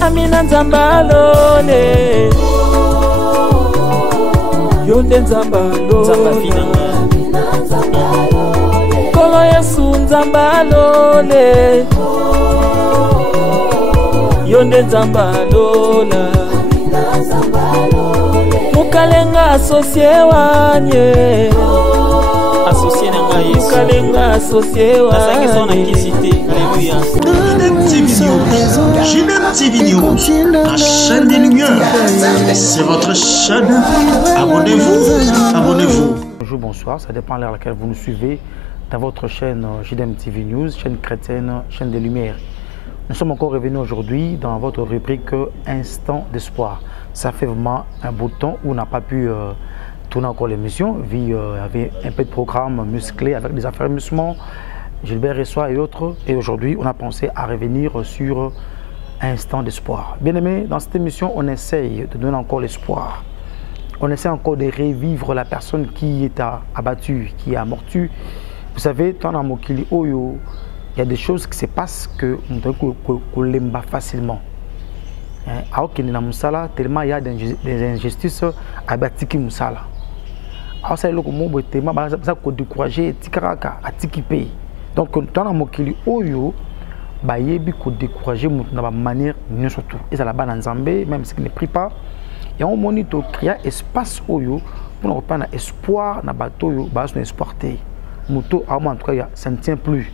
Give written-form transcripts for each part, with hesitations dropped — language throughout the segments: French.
Amina Nzambalole Yonde Nzambalole Kolo Yesu Nzambalole Yonde Nzambalola Mukalenga associé wanye associé nanga Yesu Mukalenga associé wanye JDM TV News, la chaîne des lumières. C'est votre chaîne. Abonnez-vous, abonnez-vous. Bonjour, bonsoir, ça dépend de l'heure à laquelle vous nous suivez dans votre chaîne JDM TV News, chaîne chrétienne, chaîne des lumières. Nous sommes encore revenus aujourd'hui dans votre rubrique Instant d'espoir. Ça fait vraiment un bout de temps où on n'a pas pu tourner encore l'émission, vu qu'il y avait un peu de programme musclé avec des affermissements, Gilbert Ressois et autres. Et aujourd'hui, on a pensé à revenir sur Instant d'espoir. Bien aimé, dans cette émission, on essaye de donner encore l'espoir. On essaie encore de revivre la personne qui est abattue, qui est amortue. Vous savez, dans la Mokili Oyo, il y a des choses qui se passent que on l'aime facilement. Alors qu'il y a tellement il y a des injustices à Batiki Moussala. Alors ça, le mot est tellement découragé, tikaraka, à tikipe. Donc, dans la Mokili Oyo, bah yebi ko décourager de la manière surtout et ça la bas dans Zambé même si ne prie pas et on monite créer espace oyo pour reprendre espoir na bateau yo bas son espoir té moto à en tout cas ça ne tient plus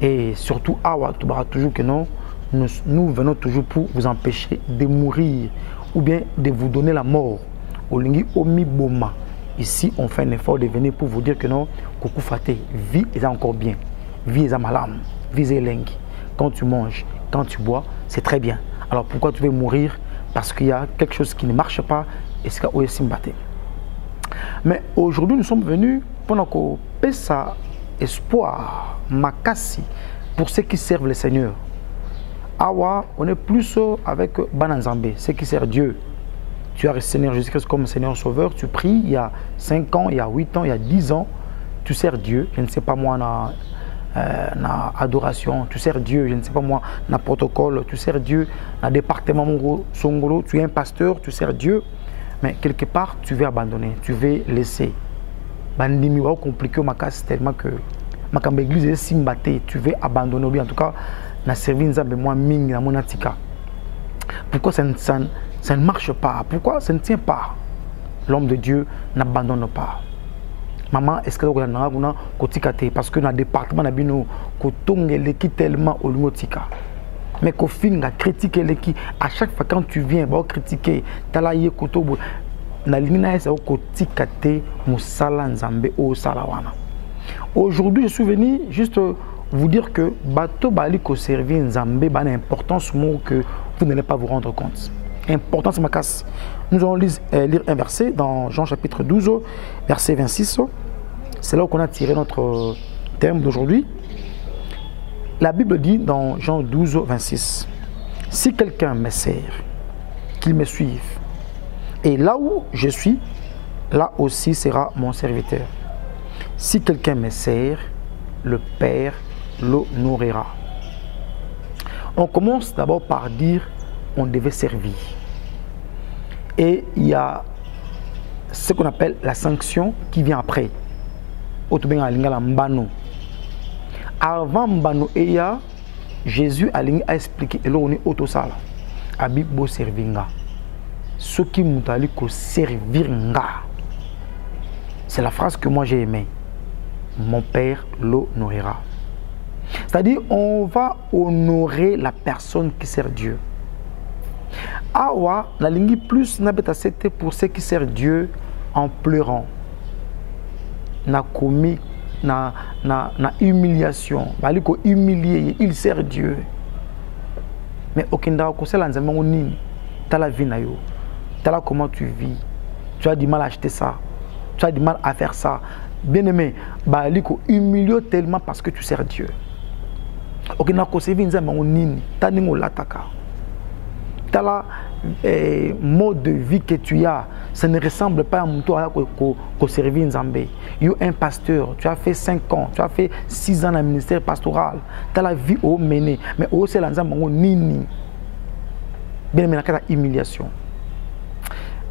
et surtout awa tu bara toujours que non nous venons toujours pour vous empêcher de mourir ou bien de vous donner la mort au lingi omi boma. Ici on fait un effort de venir pour vous dire que non coucou faté vie est encore bien, vie est malam, vie est lengi. Quand tu manges, quand tu bois, c'est très bien. Alors pourquoi tu veux mourir? Parce qu'il y a quelque chose qui ne marche pas et c'est où est Simbaté. Mais aujourd'hui, nous sommes venus pour qu'on passe espoir, makasi, pour ceux qui servent le Seigneur. Awa, on est plus avec Bananzambé, ceux qui servent Dieu. Tu as le Seigneur Jésus-Christ comme Seigneur Sauveur, tu pries il y a 5 ans, il y a 8 ans, il y a 10 ans, tu sers Dieu. Je ne sais pas moi, na adoration, tu sers Dieu, je ne sais pas moi, na protocole, tu sers Dieu, na département Songolo, tu es un pasteur, tu sers Dieu, mais quelque part tu veux abandonner, tu veux laisser. Bandimi va compliquer ma casse tellement que ma cambe église est simbaté, tu veux abandonner ou bien en tout cas na servir nzambe moi ming na monatika. Pourquoi ça ne marche pas? Pourquoi ça ne tient pas? L'homme de Dieu n'abandonne pas. Maman, est-ce que vous avez un kotikate parce que dans le département nabino kotonge leki tellement au limotika. Mais qu'au fin a critiqué leki à chaque fois quand tu viens ba critiquer talaye kotobo na limina esa kotikate musala nzambe o salawana. Aujourd'hui, je suis venu juste vous dire que bato bali ko servir nzambe ba na importance mot que vous n'allez pas vous rendre compte. Importance ma casse. Nous allons lire un verset dans Jean chapitre 12, verset 26. C'est là où on a tiré notre thème d'aujourd'hui. La Bible dit dans Jean 12, 26, « Si quelqu'un me sert, qu'il me suive. Et là où je suis, là aussi sera mon serviteur. Si quelqu'un me sert, le Père le nourrira. » On commence d'abord par dire on devait servir. Et il y a ce qu'on appelle la sanction qui vient après. Avant Mbano Eya, Jésus a expliqué et là on est autosala. Abi bo servinga. Ce qui m'utali ko servirnga. C'est la phrase que moi j'ai aimée. Mon Père le nourrira. C'est-à-dire on va honorer la personne qui sert Dieu. Awa, la ligne plus n'a pas accepté pour ceux qui servent Dieu en pleurant. Na commis, na humiliation. Baliko humilié, il sert Dieu. Mais aucun d'entre vous, c'est l'enseignement où ni t'as la vie na yo, t'as la comment tu vis, tu as du mal à acheter ça, tu as du mal à faire ça. Bien aimé, baliko humilié tellement parce que tu sers Dieu. Aucun d'entre vous, c'est l'enseignement où ni t'as ni lataka. T'as la mode de vie que tu as, ça ne ressemble pas à mon tour qu'au servir Nzambé. Tu es un pasteur, tu as fait 5 ans, tu as fait 6 ans dans le ministère pastoral, tu as la vie au mené, mais au c'est l'Nzambé nini. Bien aimé, la humiliation.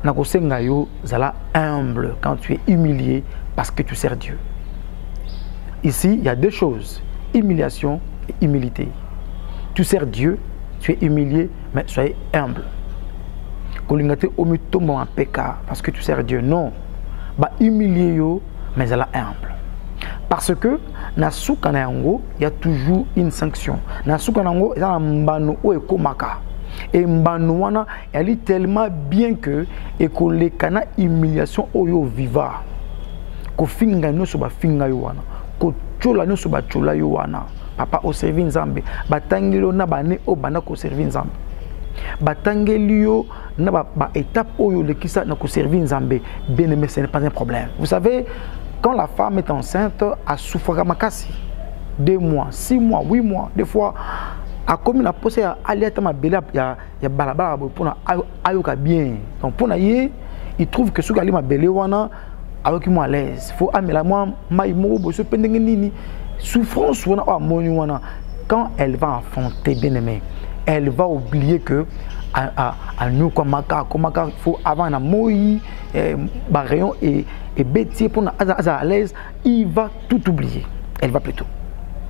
Nakosenga yo zala humble quand tu es humilié parce que tu sers Dieu. Ici, il y a deux choses, humiliation et humilité. Tu sers Dieu, tu es humilié, mais soyez humble. Kolingate omitombo en péka parce que tu sers Dieu. Non. Ba humilié yo, mais zala humble. Parce que nasuka na yango, il y a toujours une sanction. Nasuka na yango, il y a un mbano o ekomaka. Et mbano wana, elle est tellement bien que et ko le kana humiliation oyo viva. Ko finga no so ba finga yo wana. Ko chola no so ba chola yo wana. Papa o servi nzambe. Batangelo na bane o bana ko servi nzambe. Batangelio na ba étape oyo le kisa na ko servi nzambe. Bien aimé, ce n'est pas un problème. Vous savez, quand la femme est enceinte, à souffrir makasi 2 mois, 6 mois, 8 mois, des fois, à comme la posé à aliata ma belle ya balabala pour na ayoka bien. Donc pour na il trouve que ce que ma belle wana avec moi à l'aise. Faut amela moi mai mo bo se pendenge nini souffrance wana a moni wana quand elle va enfanter bien aimé, elle va oublier que à nous comme maka faut avant na moi ba rayon et bêtier pour na à l'aise, il va tout oublier. Elle va plutôt.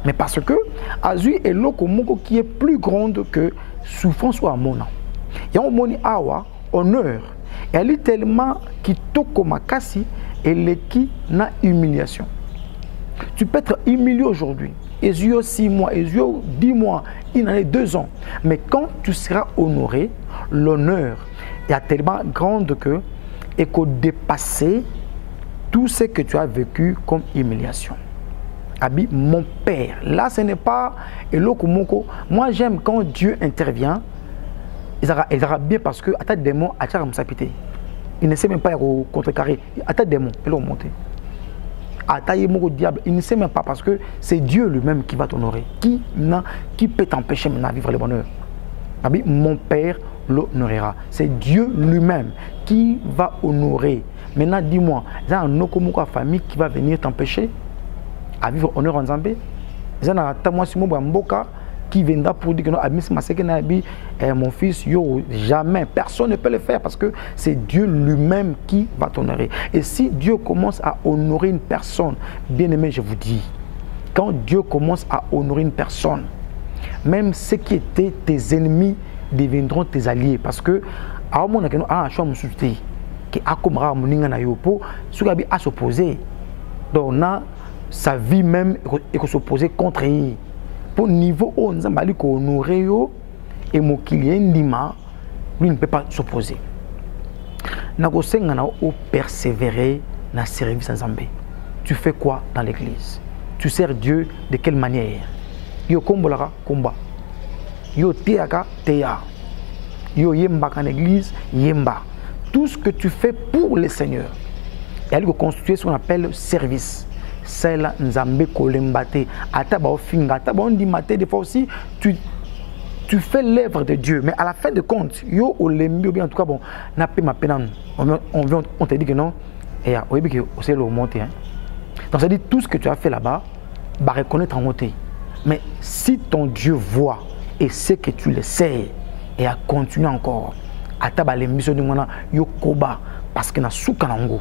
Mais parce que Azui est l'eau qui est plus grande que souffrance ou amona. Il y a un moni awa honneur. Elle est tellement qui toko makasi et le qui na humiliation. Tu peux être humilié aujourd'hui. Ezio 6 mois, Ezio 10 mois, une année, 2 ans. Mais quand tu seras honoré, l'honneur est tellement grande que et qu'au dépasser tout ce que tu as vécu comme humiliation. Abi, mon père. Là, ce n'est pas Eloko Moko. Moi, j'aime quand Dieu intervient. Ils aura bien parce que, à ta démon, à ta sapité. Il ne sait même pas contrecarrer. À ta démon, il va monter. À ta diable, il ne sait même pas parce que c'est Dieu lui-même qui va t'honorer. Qui peut t'empêcher maintenant de vivre le bonheur? Abi, mon père l'honorera. C'est Dieu lui-même qui va honorer. Maintenant, dis-moi, il y a un Okomoko famille qui va venir t'empêcher à vivre honneur en Zambie. Il y a un Mboka qui viendra pour dire que mon fils, yo, jamais, personne ne peut le faire parce que c'est Dieu lui-même qui va t'honorer. Et si Dieu commence à honorer une personne, bien aimé, je vous dis, quand Dieu commence à honorer une personne, même ceux qui étaient tes ennemis deviendront tes alliés parce que à un moment qui a comme à s'opposer. Donc, sa vie même est s'opposer contre lui. Pour niveau où nous avons honoré et mon client lui ne peut pas s'opposer. Nous avons persévérer dans le service en Zambie. Tu fais quoi dans l'église? Tu sers Dieu de quelle manière? Yo kombolara komba. Yo teaka teya. Yo yemba en église yemba. Tout ce que tu fais pour le Seigneur. Et elle va constituer ce qu'on appelle service. C'est là Nzambe kolembate. Ataba ofinga, ataba on dit maté des fois aussi tu fais l'œuvre de Dieu, mais à la fin de compte, yo olembi ou bien en tout cas bon, n'a pas ma peine. On te dit que non. Et ya, oui que c'est le monter. Donc ça dit tout ce que tu as fait là-bas, va reconnaître en monter. Mais si ton Dieu voit et sait que tu le sais et a continué encore, ataba lembiso du mona yo koba parce que na souka nango.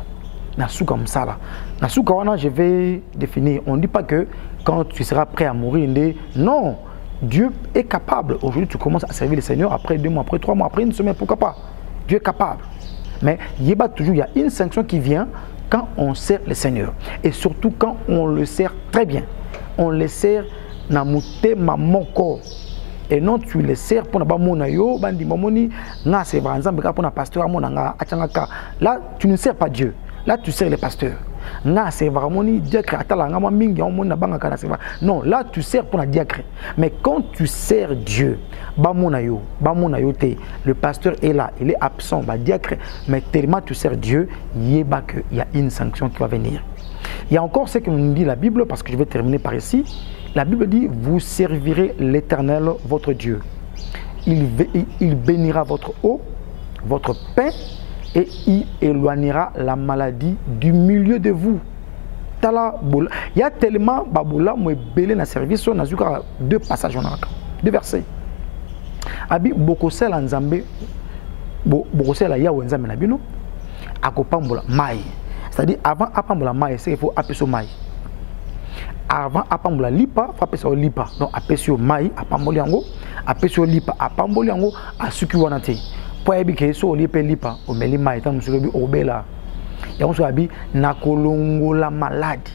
Nasuka msala. Nasuka wana, je vais définir. On ne dit pas que quand tu seras prêt à mourir, non. Dieu est capable. Aujourd'hui, tu commences à servir le Seigneur. Après 2 mois, après 3 mois, après 1 semaine, pourquoi pas? Dieu est capable. Mais il y a une sanction qui vient quand on sert le Seigneur. Et surtout quand on le sert très bien. On le sert namute mamoko. Et non, tu le sers pour nabamonayo, bandi mamoni, na c'est pour na pasteur amonanga achangaka. Là, tu ne sers pas Dieu. Là, tu sers les pasteurs. Non, là, tu sers pour la diacre. Mais quand tu sers Dieu, le pasteur est là, il est absent, diacre, mais tellement tu sers Dieu, il y a une sanction qui va venir. Il y a encore ce que nous dit la Bible, parce que je vais terminer par ici. La Bible dit, vous servirez l'Éternel, votre Dieu. Il bénira votre eau, votre pain, et il éloignera la maladie du milieu de vous. Il y a tellement de belé dans le service, on a 2 passages, 2 versets. Abi bokosela nzambe bokosela yawe nzambe na bino akopambola mai. C'est-à-dire avant apambola mai, c'est il faut appeler mai. Avant apambola lipa, faut appeler lipa. Donc appeler mai apamboli yango, appeler lipa apamboli yango asuki wana te. Po yebi ke so lipa lipa o meli mai tan musulobi obela. Yango so abi na kolongola maladi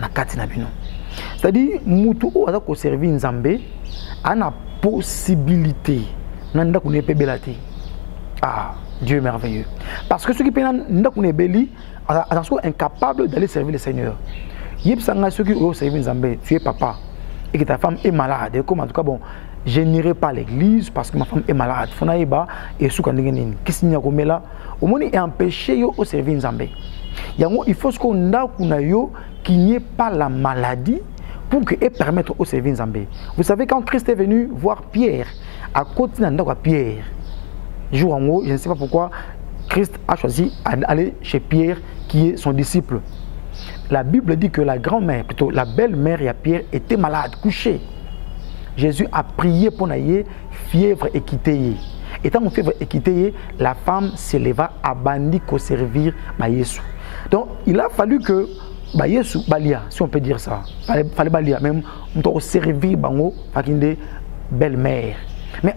na kati na bino. C'est-à-dire mutu o aza ko servir nzambe ana possibilité nanda ko nepe belate. Ah, Dieu est merveilleux. Parce que ceux qui peinent nanda ko nebeli sont incapables d'aller servir le Seigneur. Yepsanga ceux qui ont servi nzambe, tu es papa et que ta femme est malade. Et comme en tout cas bon, je n'irai pas à l'église parce que ma femme est malade. Fonaïba et soukandengeni. Qu'est-ce qu'il y a comme là? Au moins est empêché au servir nzambe. Il faut ce qu'on a qu'il n'y ait pas la maladie pour que et permettre au servir nzambe. Vous savez quand Christ est venu voir Pierre à côté de Pierre, jour en haut, je ne sais pas pourquoi Christ a choisi d'aller chez Pierre qui est son disciple. La Bible dit que la grand-mère, plutôt la belle-mère et Pierre était malade, couchée. Jésus a prié pour naïe fièvre et quitter. Étant en fièvre et quitter, la femme s'éleva à bandi qu'au servir Jésus. Donc il a fallu que Jésus balia, si on peut dire ça, fallait balia même on servir bango fakinde belle-mère. Mais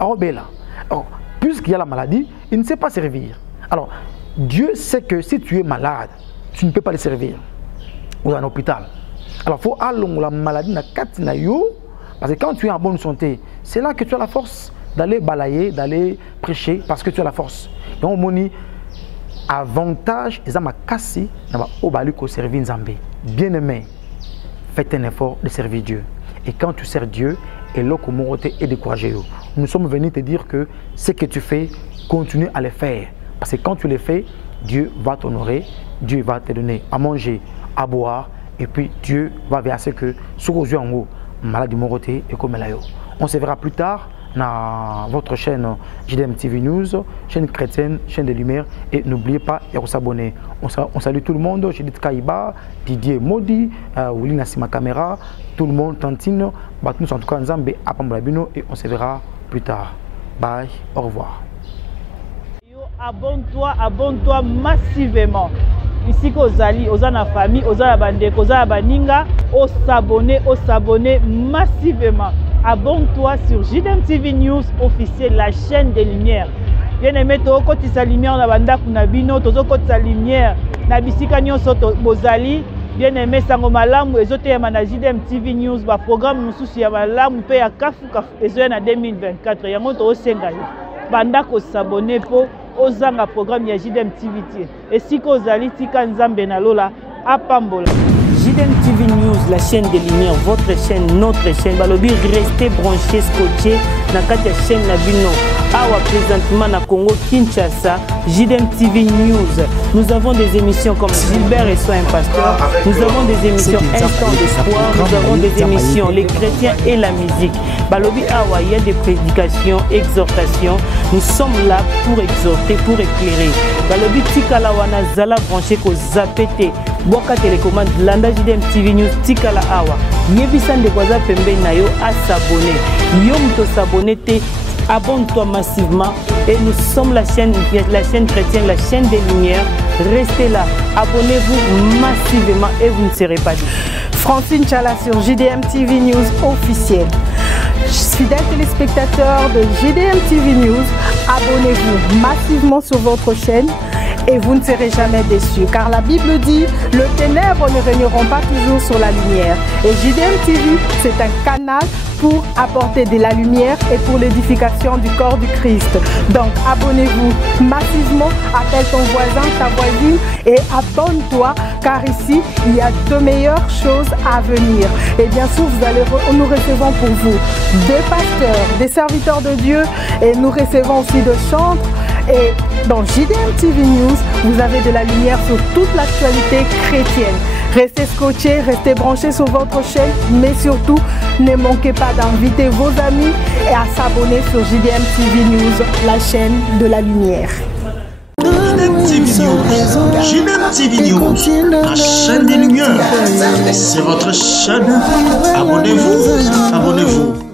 puisqu'il y a la maladie, il ne sait pas servir. Alors Dieu sait que si tu es malade, tu ne peux pas le servir. Ou en hôpital. Alors il faut aller la maladie na katina yo. Parce que quand tu es en bonne santé, c'est là que tu as la force d'aller balayer, d'aller prêcher, parce que tu as la force. Donc, moni avantage, ils ont cassé, au balu qu'au servir Nzambé. Bien aimé, faites un effort de servir Dieu. Et quand tu sers Dieu, et là, comment est découragé. Nous sommes venus te dire que ce que tu fais, continue à le faire. Parce que quand tu le fais, Dieu va t'honorer, Dieu va te donner à manger, à boire, et puis Dieu va verser que sur aux yeux en haut. Maladie Moroté et comme elle. On se verra plus tard dans votre chaîne JDM TV News, chaîne chrétienne, chaîne de lumière. Et n'oubliez pas de s'abonner. On salue tout le monde. Judith Kaiba, Didier Modi, Oulina Sima Caméra, tout le monde, Tantine, Batnous en tout cas Nzambe, Apambolabino. Et on se verra plus tard. Bye, au revoir. Abonne-toi massivement. Ici qu'Ozali, Ozana famille, Ozana Bandek, Ozana Baninga, s'abonner massivement. Abonne-toi sur JDM TV News officiel, la chaîne des lumières. Bien aimé, to côté sa lumière na banda kunabino, tozo côté sa lumière na bisika nyonso bozali. Bien aimé, sango malamu ezote ya na JDM TV News ba programme mususu ya malamu pe ya kafu ezo na 2024. Yango to osenga yo. Banda ko s'abonner po ozanga programme ya JDM TV. Et si ko zali tika nzambe na lola apambola. JDM TV News, la chaîne des lumières, votre chaîne, notre chaîne. Balobi, restez branchés, scotchés dans la chaîne la Bino. Awa présentement na Congo Kinshasa, JDM TV News. Nous avons des émissions comme Gilbert et Soin Pasteur. Nous avons des émissions Instant d'espoir. Nous avons des émissions Les chrétiens et la musique. Balobi Awa, il y a des prédications, exhortations. Nous sommes là pour exhorter, pour éclairer. Balobi Tikala wana zala branché ko zapete. Boka télécommande Landa JDM TV News Tikala Awa. Yebisan de Kwaza Pembe Nayo à s'abonner. Yom to s'abonner te. Abonne-toi massivement et nous sommes la chaîne chrétienne, la chaîne des lumières. Restez là, abonnez-vous massivement et vous ne serez pas dit. Francine Chala sur JDM TV News officiel. Fidèles téléspectateurs de JDM TV News, abonnez-vous massivement sur votre chaîne et vous ne serez jamais déçus. Car la Bible dit, le ténèbre ne régneront pas toujours sur la lumière. Et JDM TV, c'est un canal pour apporter de la lumière et pour l'édification du corps du Christ. Donc abonnez-vous massivement, appelle ton voisin, ta voisine et abonne-toi car ici il y a de meilleures choses à venir. Et bien sûr nous recevons pour vous des pasteurs, des serviteurs de Dieu et nous recevons aussi de chantres. Et dans JDM TV News, vous avez de la lumière sur toute l'actualité chrétienne. Restez scotchés, restez branchés sur votre chaîne, mais surtout, ne manquez pas d'inviter vos amis et à s'abonner sur JDM TV News, la chaîne de la lumière. JDM TV News, la chaîne des lumières. C'est votre chaîne. Abonnez-vous, abonnez-vous.